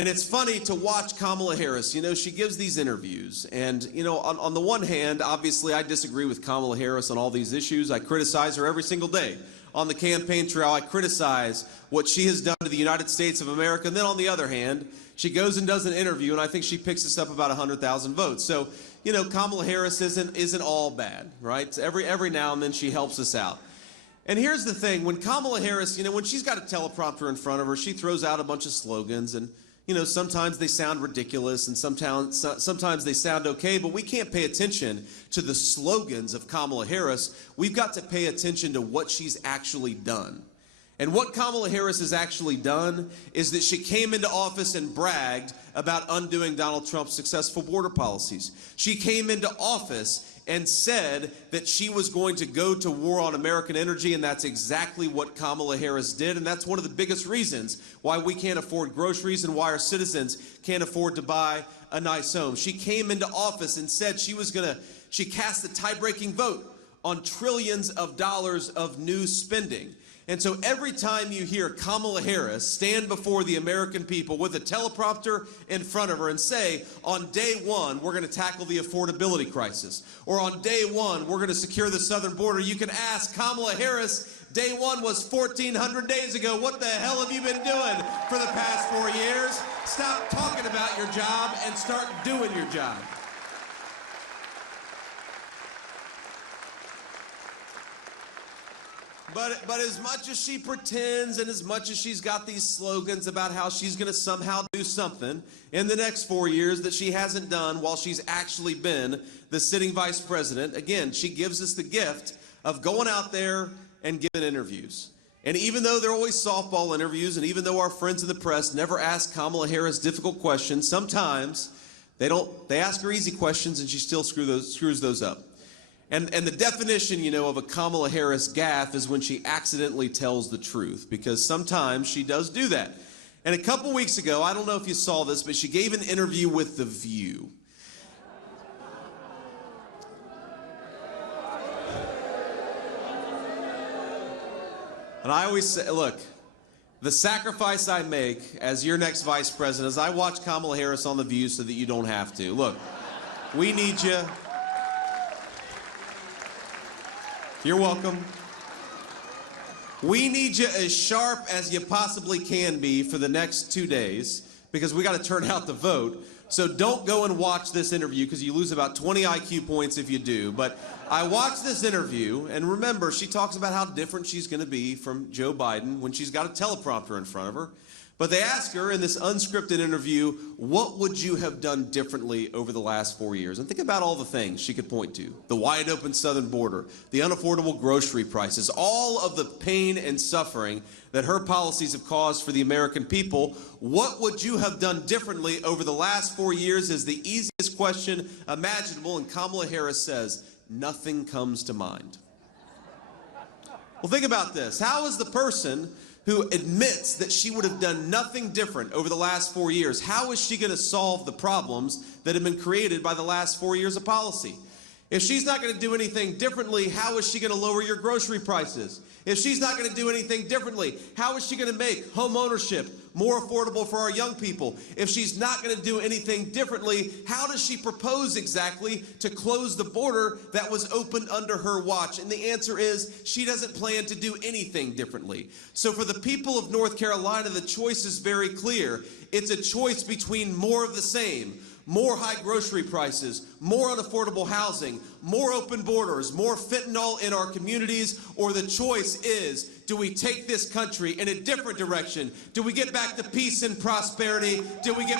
And it's funny to watch Kamala Harris. You know, she gives these interviews. And, you know, on the one hand, obviously, I disagree with Kamala Harris on all these issues. I criticize her every single day. On the campaign trail, I criticize what she has done to the United States of America. And then on the other hand, she goes and does an interview, and I think she picks us up about 100,000 votes. So, you know, Kamala Harris isn't all bad, right? Every now and then she helps us out. And here's the thing. When Kamala Harris, you know, when she's got a teleprompter in front of her, she throws out a bunch of slogans, and you know, sometimes they sound ridiculous and sometimes they sound okay, but we can't pay attention to the slogans of Kamala Harris. We've got to pay attention to what she's actually done. And what Kamala Harris has actually done is that she came into office and bragged about undoing Donald Trump's successful border policies. She came into office and said that she was going to go to war on American energy, and that's exactly what Kamala Harris did, and that's one of the biggest reasons why we can't afford groceries and why our citizens can't afford to buy a nice home. She came into office and said she cast a tie-breaking vote on trillions of dollars of new spending. And so every time you hear Kamala Harris stand before the American people with a teleprompter in front of her and say, on day one, we're going to tackle the affordability crisis, or on day one, we're going to secure the southern border, you can ask Kamala Harris, day one was 1,400 days ago. What the hell have you been doing for the past 4 years? Stop talking about your job and start doing your job. But as much as she pretends and as much as she's got these slogans about how she's going to somehow do something in the next 4 years that she hasn't done while she's actually been the sitting vice president, again, she gives us the gift of going out there and giving interviews. And even though they're always softball interviews, and even though our friends in the press never ask Kamala Harris difficult questions, sometimes they ask her easy questions and she still screws those up. And the definition, you know, of a Kamala Harris gaffe is when she accidentally tells the truth, because sometimes she does do that. And a couple weeks ago, I don't know if you saw this, but she gave an interview with The View. And I always say, look, the sacrifice I make as your next vice president is I watch Kamala Harris on The View so that you don't have to. Look, we need you. You're welcome. We need you as sharp as you possibly can be for the next 2 days, because we got to turn out the vote. So don't go and watch this interview, because you lose about 20 IQ points if you do. But I watched this interview, and remember, she talks about how different she's going to be from Joe Biden when she's got a teleprompter in front of her. But they ask her in this unscripted interview, what would you have done differently over the last 4 years? And think about all the things she could point to. The wide open southern border, the unaffordable grocery prices, all of the pain and suffering that her policies have caused for the American people. What would you have done differently over the last 4 years is the easiest question imaginable, and Kamala Harris says, nothing comes to mind. Well, think about this. How is the person who admits that she would have done nothing different over the last 4 years, how is she going to solve the problems that have been created by the last 4 years of policy? If she's not going to do anything differently, how is she going to lower your grocery prices? If she's not going to do anything differently, how is she going to make home ownership more affordable for our young people? If she's not going to do anything differently, how does she propose exactly to close the border that was opened under her watch? And the answer is she doesn't plan to do anything differently. So for the people of North Carolina, the choice is very clear. It's a choice between more of the same. More high grocery prices, more unaffordable housing, more open borders, more fentanyl in our communities, or the choice is, do we take this country in a different direction? Do we get back to peace and prosperity? Do we get